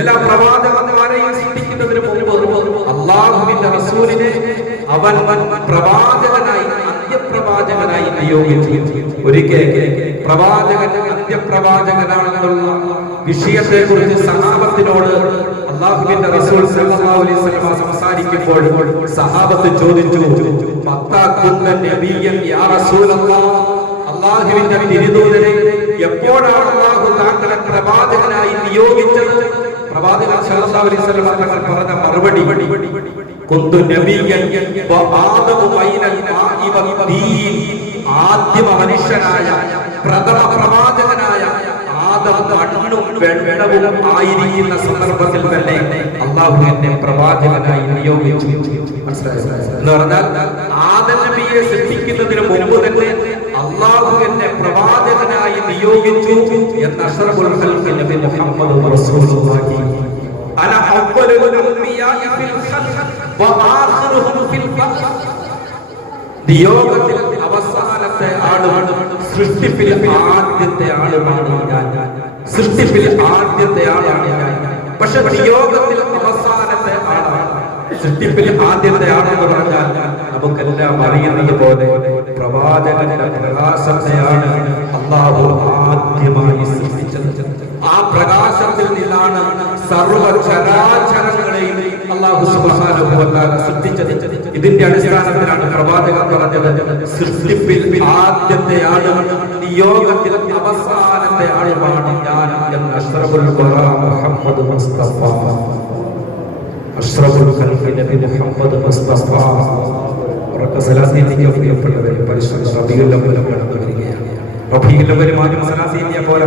എല്ലാ പ്രവാചകന്മാരെയും സൃഷ്ടിക്കുന്നതിന് മുമ്പ് അല്ലാഹുവിന്റെ റസൂലിനെ അവൻ പ്രവാചകനായി, നിയോഗിച്ചു. ഒരിക്കൽ പ്രവാചകൻ അന്ത്യപ്രവാചകനാണെന്നുള്ള വിഷയത്തെ കുറിച്ച് സഹാബത്തിനോട് അല്ലാഹുവിന്റെ റസൂൽ സല്ലല്ലാഹു അലൈഹി വസല്ലം സംസാരിക്കുമ്പോൾ സഹാബത്ത് ചോദിച്ചു, മത്താ കുന്ന നബിയ്യൻ യാ റസൂലല്ലാഹ്, അല്ലാഹുവിന്റെ തിരുദൂതനെ എപ്പോഴാണ് അല്ലാഹു താങ്കളെ പ്രവാചകനായി നിയോഗിച്ചത്? പ്രവാചകൻ സല്ലല്ലാഹു അലൈഹി വസല്ലം തങ്ങൾ പറഞ്ഞ മറുപടി, കുന്തു നബിയ്യൻ വ ആദമു ബൈനൽ മാഇ വദ്ദീൻ, ആദ്യമ മനുഷ്യനായ പ്രഥമ പ്രവാചകനായ ആദം മണ്ണും വെള്ളവും ആയിരിക്കുന്ന സന്ദർഭത്തിൽ തന്നെ അല്ലാഹു എന്നെ പ്രവാചകനായി നിയോഗിച്ചു. എന്ന് പറഞ്ഞാൽ ആദം നബിയെ സൃഷ്ടിക്കുന്നതിന് മുമ്പ് തന്നെ അല്ലാഹു എന്നെ പ്രവാചകനായി നിയോഗിച്ചു എന്ന് അഷ്റഫുൽ ഖൽഖ് നബി മുഹമ്മദ് റസൂലുള്ളാഹി അന അവ്വലുൽ അംബിയാഇ ഫിൽ ഖൽഖ് വ ആഖിറുഹും ഫിൽ ബഅസ്, നിയോഗത്തിൽ അവസാനത്തെ ആളുമാണ്, സൃഷ്ടിപ്പിൽ ആദ്യത്തെ ആളുമാണ് ഞാൻ. സൃഷ്ടിപ്പിൽ ആദ്യത്തെ ആളാണ് ഞാൻ, പക്ഷെ നിയോഗത്തിൽ അവസാനത്തെ ആളാണ്. സൃഷ്ടിപ്പിൽ ആദ്യത്തെ ആളെന്ന് പറഞ്ഞാൽ നമുക്കെല്ലാം അറിയുന്നത് പോലെ പ്രവാചകന്റെ പ്രകാശത്തെയാണ് അല്ലാഹു ആദ്യമായി സൃഷ്ടിച്ചത്. ആ പ്രകാശത്തിൽ നിന്നാണ് സർവ്വചരാചരങ്ങളെയും അല്ലാഹു സുബ്ഹാനഹു വ തആല സൃഷ്ടിച്ചത്. ഇതിന്റെ അടിസ്ഥാനത്തിലാണ് പ്രവാചകൻ പറഞ്ഞത്, സൃഷ്ടിപ്പിൽ ആദ്യത്തെ ആളുമാണ്, നിയോഗത്തിൽ അവസാനത്തെ ആളുമാണ് ഞാൻ എന്ന് അഷ്റഫുൽ വറാ മുഹമ്മദ് മുസ്തഫ, അഷ്റഫുൽ ഖൽഖ് നബി മുഹമ്മദ് മുസ്തഫ. ഉറക്ക സലാസീനിക്ക് പ്രിയപ്പെട്ടവരെ, പരിശുദ്ധ റബീഉൽ അവ്വൽ കടന്നു വരികയാണ്. റബീഉൽ അവ്വൽ മാസം സലാസീനിയെ പോലെ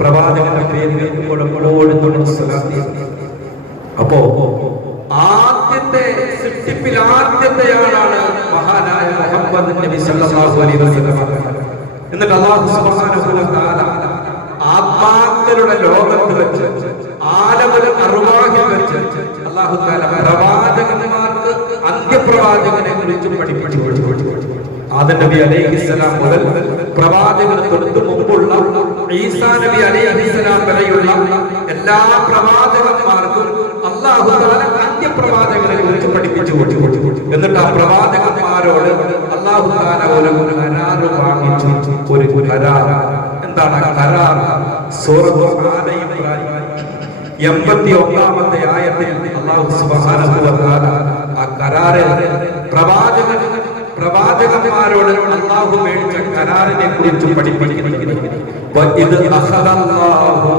പ്രവാചകന്റെ പേര് കേൾക്കുമ്പോൾ എപ്പോഴും തുടർന്ന് സലാസീൻ. അപ്പോ ആദ്യത്തെ സൃഷ്ടിപ്പിൽ ആദ്യത്തെ ആളാണ് മഹാനായ മുഹമ്മദ് നബി സല്ലല്ലാഹു അലൈഹി വസല്ലം. എന്നിട്ട് അല്ലാഹു സുബ്ഹാനഹു വ തആല ആത്മാക്കളുടെ ലോകത്ത് വെച്ച്, ആലമുൽ അർവാഹിൽ വെച്ച് അല്ലാഹു തആല പ്രവാചകന്മാർക്ക് അന്ത്യപ്രവാചകനെ കുറിച്ച് പഠിപ്പിച്ചു. ആദം നബി അലൈഹിസ്സലാം മുതൽ പ്രവാചകന് തൊട്ട് മുമ്പുള്ള ഈസാ നബി അലൈഹിസ്സലാം വരെയുള്ള എല്ലാ പ്രവാചകന്മാർക്കും അല്ലാഹു തആല അന്ത്യപ്രവാചകനെ കുറിച്ച് പഠിപ്പിച്ചു. എന്നിട്ട് ആ പ്രവാചകന്മാരോട് അല്ലാഹു തആല ഒരു കരാർ വാങ്ങിച്ചു. ഒരു കരാർ. എന്താണ് കരാർ? സൂറത്ത് ആല ഇംറാൻ 81-ാമത്തെ ആയത്തിൽ അല്ലാഹു സുബ്ഹാനഹു വ തആല ആ കരാറിൽ പ്രവാചകന്മാരോട് അല്ലാഹു മേടിച്ച കരാറിനെ കുറിച്ച് പഠിപ്പിക്കുന്നു. വഇദ് അഖദല്ലാഹു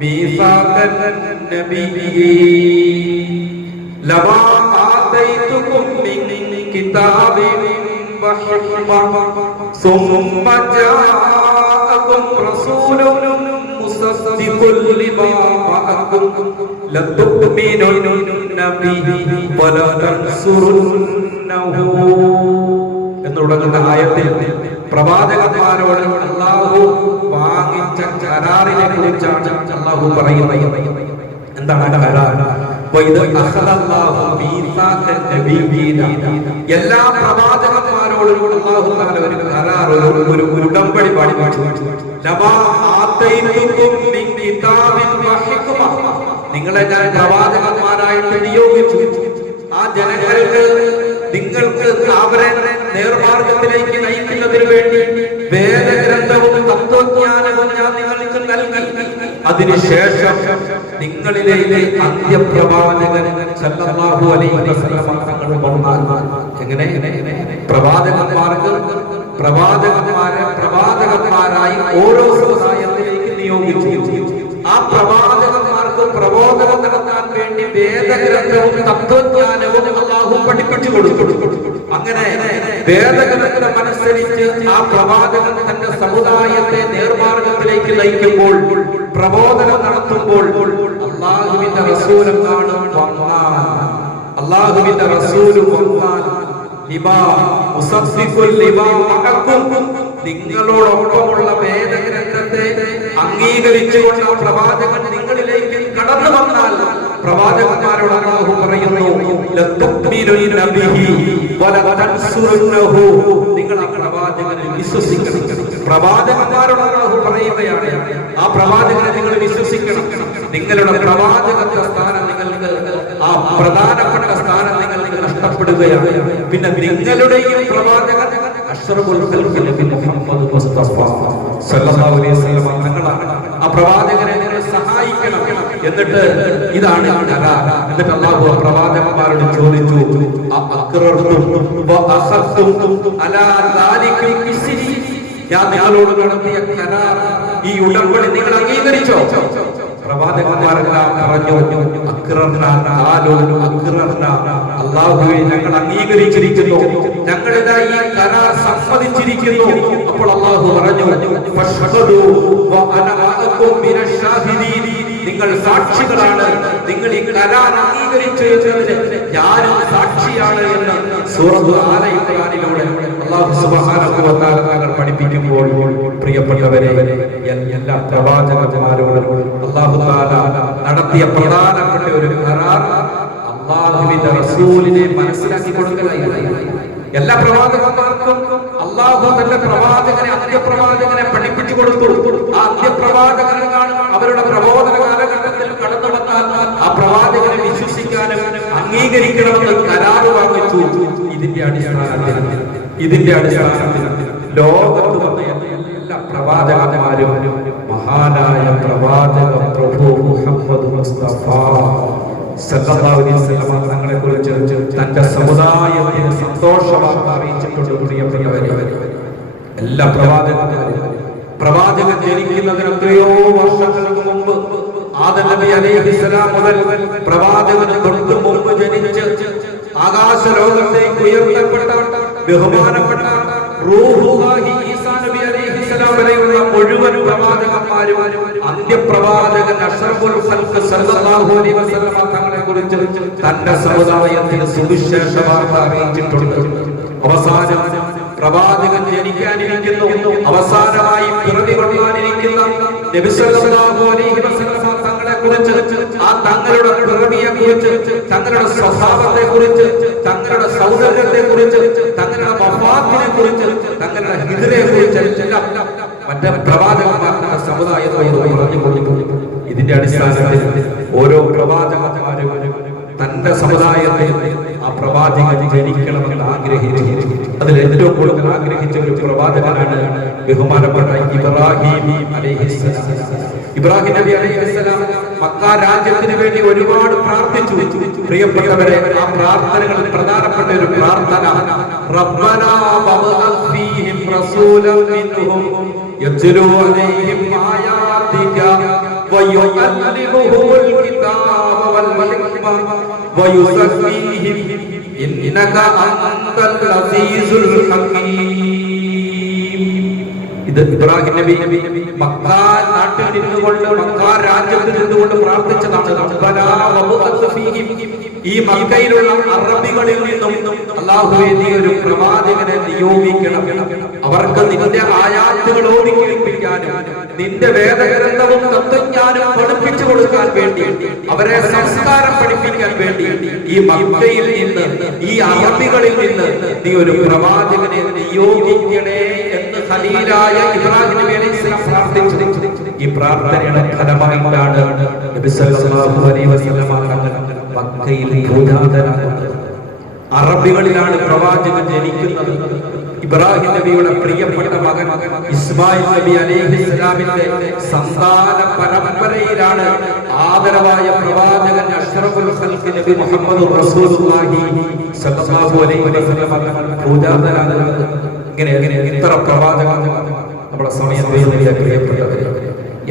മീസാഖൻ നബിയ്യീൻ ലമാ ആതൈതുകും മിൻ കിതാബിൻ വഹിക്മ സുമ്മ ജാഅകും റസൂലുൻ മുസദ്ദിഖുൻ ലിമാ മഅകും ലതുഅ്മിനുന്ന ബിഹി വലാ തൻസുറുന്നഹു എന്ന് തുടങ്ങുന്ന ആയത്തിൽ പ്രവാചകന്മാരോട് അല്ലാഹു വാങ്ങിച്ച കരാറിനെ കുറിച്ചാണ് അല്ലാഹു പറയുന്നത്. എന്താണ് കരാർ? എല്ലാ പ്രവാചകന്മാരോടും അല്ലാഹു തആല ഒരു കരാർ, ഒരു ഉടമ്പടി പാടിപ്പിച്ചു. നിങ്ങളെ ഞാൻ പ്രവാചകന്മാരായിട്ട് നിയോഗിച്ചു. ആ ജനങ്ങൾക്ക് നിങ്ങൾക്ക് അവരെ നേർമാർഗത്തിലേക്ക് നയിക്കുന്നതിന് വേണ്ടി വേദഗ്രന്ഥവും തത്വജ്ഞാനവും ഞാൻ നിങ്ങൾക്ക് നൽകി. അതിനുശേഷം നിങ്ങളിലേക്ക് അന്ത്യപ്രവാചകൻ സല്ലല്ലാഹു അലൈഹി വസല്ലം തങ്ങൾ വന്നാൽ എങ്ങനെ പ്രവാചകന്മാരായി ഓരോ സമുദായത്തിലേക്ക് നിയോഗിച്ചു. ആ പ്രവാചകന്മാർക്ക് പ്രബോധനം നടത്താൻ വേണ്ടി വേദഗ്രന്ഥവും തത്വജ്ഞാനവും അല്ലാഹു പഠിപ്പിച്ചു കൊടുത്തു. അങ്ങനെ വേദഗ്രന്ഥം അനുസരിച്ച് ആ പ്രവാചകൻ തന്റെ സമുദായത്തെ നേർമാർഗത്തിലേക്ക് നയിക്കുമ്പോൾ, പ്രബോധനം നടത്തുമ്പോൾ അല്ലാഹുവിന്റെ റസൂലും കാണും. അല്ലാഹുവിന്റെ റസൂലും നിങ്ങളോടൊപ്പമുള്ള വേദഗ്രന്ഥത്തെ അംഗീകരിച്ചുകൊണ്ട് ആ പ്രവാചകൻ നിങ്ങളിലേക്ക് കടന്നു വന്നാൽ പ്രവാചകന്മാരോട് അല്ലാഹു പറയുന്നു, നിങ്ങൾ ആ പ്രവാചകനെ വിശ്വസിക്കണം. പ്രവാചകന്മാരോട് അല്ലാഹു പറയുകയാണ്, ആ പ്രവാചകനെ നിങ്ങൾ വിശ്വസിക്കണം. നിങ്ങളുടെ പ്രവാചകത്വ സ്ഥാനം നിങ്ങൾക്ക്, ആ പ്രധാനപ്പെട്ട സ്ഥാനം നിങ്ങൾക്ക് നഷ്ടപ്പെടുകയാണ്. പിന്നെ നിങ്ങളുടെയും പ്രവാചകൻ അഷ്റഫുൽ ഖൽഖി നബി മുഹമ്മദ് മുസ്തഫ സല്ലല്ലാഹു അലൈഹി വസല്ലം തങ്ങളാണ്. ആ പ്രവാചകനെ നിങ്ങൾ സഹായിക്കണം. എന്നിട്ട് ഇതാണ് കരാർ. എന്നിട്ട് അല്ലാഹു പ്രവാചകന്മാരോട് ചോദിച്ചു, അലാ ദാലിക ഇസ്രി, ഞാൻ നിങ്ങളോട് നടത്തിയ കരാർ, ഈ ഉടമ്പടി നിങ്ങൾ അംഗീകരിച്ചോ? പ്രവാചകന്മാരെല്ലാം പറഞ്ഞു, അല്ലാഹുവേ, ഞങ്ങൾ അംഗീകരിച്ചിരിക്കുന്നു, ഞങ്ങളിതാ ഈ കരാർ സമ്മതിച്ചിരിക്കുന്നു. അപ്പോൾ അല്ലാഹു പറഞ്ഞു, ഫഷ്ഹദൂ വഅന മഅകും മിനശ് ഷാഹിദീൻ, നിങ്ങൾ സാക്ഷികളാണ്, നിങ്ങൾ ഈ കരാർ അംഗീകരിച്ചു എന്നതിന് ഞാനും സാക്ഷിയാണ് എന്ന് സൂറത്ത് ആല ഇംറാനിലൂടെ അല്ലാഹു സുബ്ഹാനഹു വ തആല തങ്ങൾ പഠിപ്പിക്കുമ്പോൾ, പ്രിയപ്പെട്ടവരെ, എല്ലാ പ്രവാചകന്മാരോടും അല്ലാഹു തആല നടത്തിയ പ്രധാനപ്പെട്ട ഒരു കരാർ അല്ലാഹുവിന്റെ റസൂലിനെ മനസ്സിലാക്കി കൊടുക്കലായിരുന്നു. എല്ലാ പ്രവാചകന്മാർക്കും അല്ലാഹു തന്റെ പ്രവാചകനെ, അന്ത്യപ്രവാചകനെ പഠിപ്പിച്ചു കൊടുത്തു. ആ അന്ത്യപ്രവാചകനാണ് അവരുടെ പ്രബോധന കാലഘട്ടത്തിൽ കടന്നു വന്നാൽ ആ പ്രവാചകനെ വിശ്വസിക്കാനും അംഗീകരിക്കണമെന്ന് കരാറ് വാങ്ങിച്ചു. ഇതിന്റെ അടിസ്ഥാനത്തിൽ ലോകത്ത് വന്ന എല്ലാ പ്രവാചകന്മാരും മഹാനായ പ്രവാചക പ്രഭു മുഹമ്മദ് മുസ്തഫ സല്ലല്ലാഹു അലൈഹി വസല്ലം തങ്ങളെ കുറിച്ച് തന്റെ സമുദായത്തിന് സന്തോഷവാർത്ത അറിയിച്ചിട്ടുണ്ട്. പ്രിയപ്പെട്ടവരെ, എല്ലാ പ്രവാചകൻ ജനിക്കുന്നതിന് എത്രയോ വർഷങ്ങൾക്ക് മുമ്പ്, ആദം നബി അലൈഹിസ്സലാം മുതൽ പ്രവാചകന് തൊട്ട് മുമ്പ് ജനിച്ച് ആകാശ ലോകത്തേക്ക് ഉയർത്തപ്പെട്ട ബഹുമാനപ്പെട്ട റൂഹുല്ലാഹി ഈസാ നബി അലൈഹിസ്സലാം വരെയുള്ള മുഴുവൻ പ്രവാചകന്മാരും അന്ത്യപ്രവാചകൻ അഷ്റഫുൽ ഖൽഖ് സല്ലല്ലാഹു അലൈഹി വസല്ലം തങ്ങളെ കുറിച്ച് തന്റെ സമുദായത്തിന് സുവിശേഷ വാർത്ത അറിയിച്ചിട്ടുണ്ട്. അവസാനം പ്രവാചകൻ ജനിക്കാനിരിക്കുന്നു, അവസാനമായി പിറവി കൊള്ളാനിരിക്കുന്ന നബി സല്ലല്ലാഹു അലൈഹി വസല്ലം തങ്ങളെ കുറിച്ച്, ആ തങ്ങളുടെ പിറവിയെ കുറിച്ച്, തങ്ങളുടെ സ്വഭാവത്തെ കുറിച്ച്, തങ്ങളുടെ സൗന്ദര്യത്തെ കുറിച്ച്, തങ്ങളുടെ വഫാത്തിനെ കുറിച്ച്, തങ്ങളുടെ ഹിജ്റയെ കുറിച്ച് മറ്റേ പ്രവാചകന്മാരുടെ സമുദായത്തോട് പറഞ്ഞുകൊണ്ടിരിക്കുന്നു. ഇതിന്റെ അടിസ്ഥാനത്തിൽ ഓരോ പ്രവാചകന്മാരും തന്റെ സമുദായത്തെ ആ പ്രവാചകൻ ജനിക്കണമെന്ന് ആഗ്രഹിച്ചു. അതിൽ ഏറ്റവും കൂടുതൽ ആഗ്രഹിച്ച ഒരു പ്രവാചകനാണ് ബഹുമാനപ്പെട്ട ഇബ്രാഹിം അലൈഹിസ്സലാം. ഇബ്രാഹിം നബി അലൈഹിസ്സലാം മക്ക രാജ്യത്തിന് വേണ്ടി ഒരുപാട് പ്രാർത്ഥിച്ചു. പ്രിയപ്പെട്ടവരെ, ആ പ്രാർത്ഥനകളിൽ പ്രധാനപ്പെട്ട ഒരു പ്രാർത്ഥന, റബ്ബനാ വബഅസ് ഫീഹിം റസൂലൻ മിൻഹും യത്ലൂ അലൈഹിം ആയാതിക വയുഅല്ലിമുഹുൽ കിതാബ വൽ ഹിക്മ വയുസക്കിഹിം ഇന്നക അൻതൽ അസീസുൽ ഹകീം. ഇത് ഇബ്രാഹിം നബി മക്ക നാട്ടിൽ നിന്നുകൊണ്ട്, മക്ക രാജ്യത്തിൽ നിന്നുകൊണ്ട് പ്രാർത്ഥിച്ചതാണ്. റബ്ബനാ വബഅസ് ഫീഹിം, ഈ മക്കയിലുള്ള അറബികളിൽ നിന്നും അല്ലാഹുവേ, നീ ഒരു പ്രവാചകനെ നിയോഗിക്കണം, അവർക്ക് നിന്റെ ആയാത്തുകൾ ഓതി കേൾപ്പിക്കാനും നിന്റെ വേദഗ്രന്ഥവും തത്വജ്ഞാനം പഠിപ്പിച്ചു കൊടുക്കാൻ വേണ്ടി, അവരെ സംസ്കാരം പഠിപ്പിക്കാൻ വേണ്ടി ഈ മക്കയിൽ നിന്ന്, ഈ അറബികളിൽ നിന്ന് നീ ഒരു പ്രവാചകനെ നിയോഗിക്കണേ എന്ന് ഖലീലായ ഇബ്രാഹിം നബി അലൈഹിസ്സലാം പ്രാർത്ഥിച്ചു. ഈ പ്രാർത്ഥനയുടെ ഫലമായിട്ടാണ് നബി സല്ലല്ലാഹു അലൈഹി വസല്ലം തങ്ങൾ മക്കയിൽ യഹൂദരാകുന്നത്. അറബികളിലാണ് പ്രവാചകൻ ജനിക്കുന്നത്. ഇബ്രാഹിം നബിയുടെ പ്രിയപ്പെട്ട മകൻ ഇസ്മായിൽ നബി അലൈഹിസ്സലാമിന്റെ സന്താന പരമ്പരയിലാണ് ആദരവായ പ്രവാചകൻ അഷ്റഫുൽ ഖൽഖ് നബി മുഹമ്മദ് റസൂലുള്ളാഹി സ്വല്ലല്ലാഹു അലൈഹി വസല്ലം പൂജാതനാകുന്നത്. ഇങ്ങനെ ഇത്ര പ്രവാചകന്മാർ നമ്മുടെ സമയത്ത് പ്രിയപ്പെട്ടവരെ,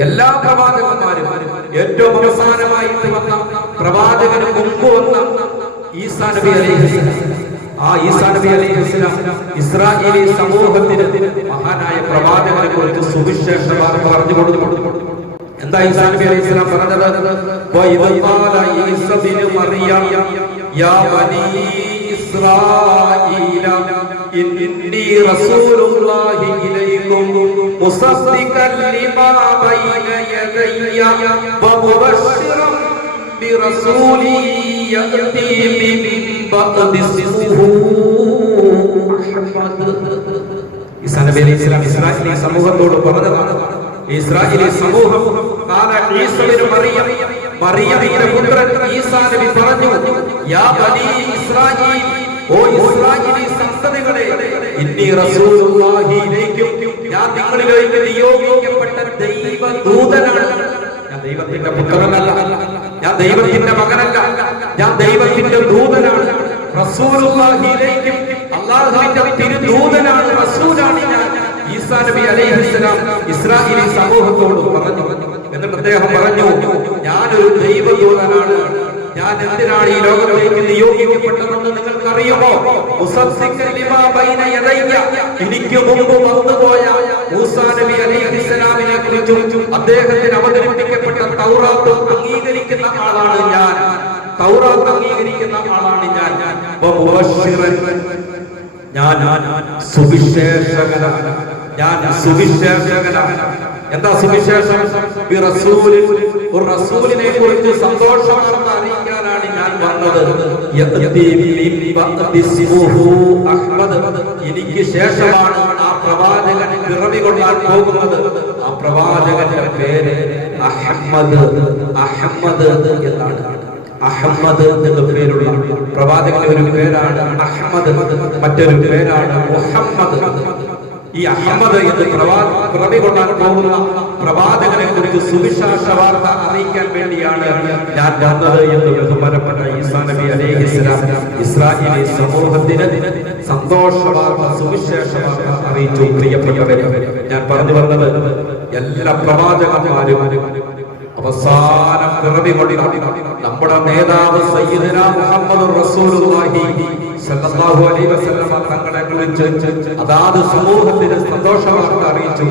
എല്ലാ പ്രവാചകന്മാരും ഏറ്റവും അവസാനമായിട്ട് വന്ന പ്രവാചകന് മുമ്പ് വന്ന ഈസാ നബി അലൈഹിസ്സലാം, ആ ഈസാ നബി അലൈഹിസ്സലാം ഇസ്രായേലി സമൂഹത്തിന് മഹാനായ പ്രവാചകനെ കുറിച്ച് സുവിശേഷ വാർത്ത പറഞ്ഞു കൊടുത്തു. എന്താ ഈസാ നബി അലൈഹിസ്സലാം പറഞ്ഞത്? വഇദ് ഖാല ഈസാ ഇബ്നു മറിയം യാ ബനി ഇസ്രായീല ഇന്നി റസൂലുള്ളാഹി ഇലൈക്കും മുസദ്ദിഖൻ ലിമാ ബൈന യദയ്യ വമുബശ്ശിറൻ ബിറസൂലി യഅതി മിൻ ബഅദി ഇസ്മുഹു അഹ്മദ്. ഈസാ നബി അലൈഹിസ്സലാം ഇസ്രായേലി സമൂഹത്തോട് പറഞ്ഞതാണ്. ഇസ്രായേലി സമൂഹം ഖാല ഈസാ ഇബ്നു മറിയം, മറിയമിന്റെ പുത്രൻ ഈസാ നബി പറഞ്ഞു, യാ ബനി ഇസ്രായീൽ, ഓ ഇസ്രായേലി സന്തതികളെ, ഇന്നി റസൂലുള്ളാഹി ഇലൈക്കും, ഞാൻ നിങ്ങളിലേക്ക് നിയോഗിക്കപ്പെട്ട ദൈവദൂതനാണ്. ഞാൻ ദൈവത്തിന്റെ പുത്രനല്ല, ഞാൻ ദൈവത്തിന്റെ മകനല്ല, ഞാൻ ദൈവത്തിന്റെ ദൂതനാണ്. റസൂലുള്ളാഹി ഇലൈക്കും, അല്ലാഹുവിന്റെ തിരുദൂതനാണ്, റസൂലാണ് ഞാൻ. ഈസാ നബി അലൈഹിസ്സലാം ഇസ്രായേലി സമൂഹത്തോട് പറഞ്ഞു. എന്നിട്ട് അദ്ദേഹം പറഞ്ഞു, ഞാനൊരു ദൈവദൂതനാണ്. ഞാൻ എന്തിനാണ് ഈ ലോകത്തേക്ക് നിയോഗിക്കപ്പെട്ടതെന്ന് നിങ്ങൾക്കറിയുമോ? എനിക്ക് മുമ്പ് വന്നുപോയ മൂസാ നബി അലൈഹിസ്സലാമിനെ കുറിച്ചും അദ്ദേഹത്തിന് അവതരിപ്പിക്കപ്പെട്ട തൗറാത്ത് അംഗീകരിക്കുന്ന ആളാണ് ഞാൻ. തൗറാത്ത് അംഗീകരിക്കുന്ന ആളാണ് ഞാൻ. ഞാൻ സുവിശേഷകനാണ്. ഞാൻ സുവിശേഷകനാണ്. എന്താ സുവിശേഷം? ഒരു റസൂലിനെ കുറിച്ച് സന്തോഷവാർത്ത അറിയിക്കാനാണ് ഞാൻ വന്നത്. എനിക്ക് ശേഷമാണ് ആ പ്രവാചകൻ പിറവി കൊള്ളാൻ പോകുന്നത്. ആ പ്രവാചകന്റെ പേര് അഹമ്മദ്. അഹമ്മദ് എന്നാണ്. അഹമ്മദ് എന്ന പേരുള്ള പ്രവാചകന്റെ ഒരു പേരാണ് അഹമ്മദ്, മറ്റൊരു പേരാണ് മുഹമ്മദ്. ഈ അഹമ്മദ് എന്ന് പിറവി കൊള്ളാൻ പോകുന്ന പ്രവാചകനെ കുറിച്ച് സുവിശേഷ വാർത്ത അറിയിക്കാൻ വേണ്ടിയാണ് ഞാൻ വന്നത് എന്ന് ബഹുമാനപ്പെട്ട ഈസാ നബി അലൈഹിസ്സലാം ഇസ്രായേലി സമൂഹത്തിന് സന്തോഷ വാർത്ത, സുവിശേഷ വാർത്ത അറിയിച്ചു. പ്രിയപ്പെട്ടവരെ, ഞാൻ പറഞ്ഞു വന്നത് എല്ലാ പ്രവാചകന്മാരും അവസാനം പിറവി കൊണ്ട നമ്മുടെ നേതാവ് സയ്യിദുനാ മുഹമ്മദ് റസൂലുള്ളാഹി സ്വല്ലല്ലാഹു അലൈഹി വസല്ലം തങ്ങളെ കുറിച്ച് അതാത് സമൂഹത്തിന് സന്തോഷവാർത്ത അറിയിച്ചു.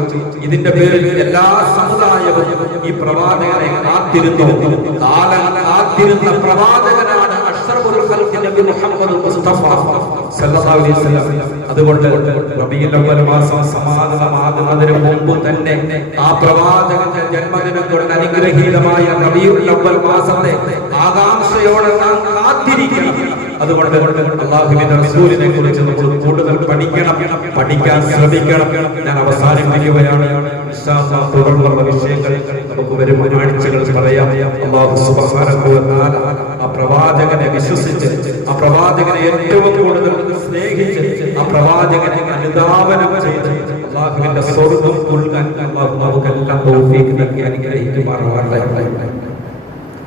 ഇതിന്റെ പേരിൽ എല്ലാ സമുദായവും ഈ പ്രവാചകനെ കാത്തിരുന്നു. കാലം കാത്തിരുന്ന പ്രവാചകനാണ് അഷ്റഫുൽ ഖൽഖ് നബി മുഹമ്മദ് മുസ്തഫ സ്വല്ലല്ലാഹു അലൈഹി വസല്ലം. അതുകൊണ്ട് റബീഉൽ അവ്വൽ മാസം സമാഗതമാകുന്നതിന് മുമ്പ് തന്നെ ആ പ്രവാചകന്റെ ജന്മദിനം കൊണ്ട് അനുഗ്രഹീതമായ റബീഉൽ അവ്വൽ മാസത്തെ ആകാംക്ഷയോടെ നാം കാത്തിരിക്കണം. അതുകൊണ്ട് അല്ലാഹുവിന്റെ റസൂലിനെ കുറിച്ച് നമ്മൾ കൂടുതൽ പഠിക്കാൻ ശ്രമിക്കണം. ഞാൻ അവസാനിപ്പിക്കുകയാണ്. ഇൻഷാ അല്ലാഹ് തുടർന്നുള്ള വിഷയങ്ങൾ നമുക്ക് വരും ആഴ്ചകൾ പറയാം. അല്ലാഹു സുബ്ഹാനഹു വ തആല ആ പ്രവാചകനെ വിശ്വസിച്ച്, ആ പ്രവാചകനെ ഏറ്റവും കൂടുതൽ സ്നേഹിച്ച്, ആ പ്രവാചകനെ അനുധാവനം ചെയ്ത് അല്ലാഹുവിന്റെ സ്വർഗ്ഗം ഉൾക്കാൻ അല്ലാഹു നമുക്കെല്ലാം തൗഫീഖ് നൽകി അനുഗ്രഹിക്കുമാറാകട്ടെ.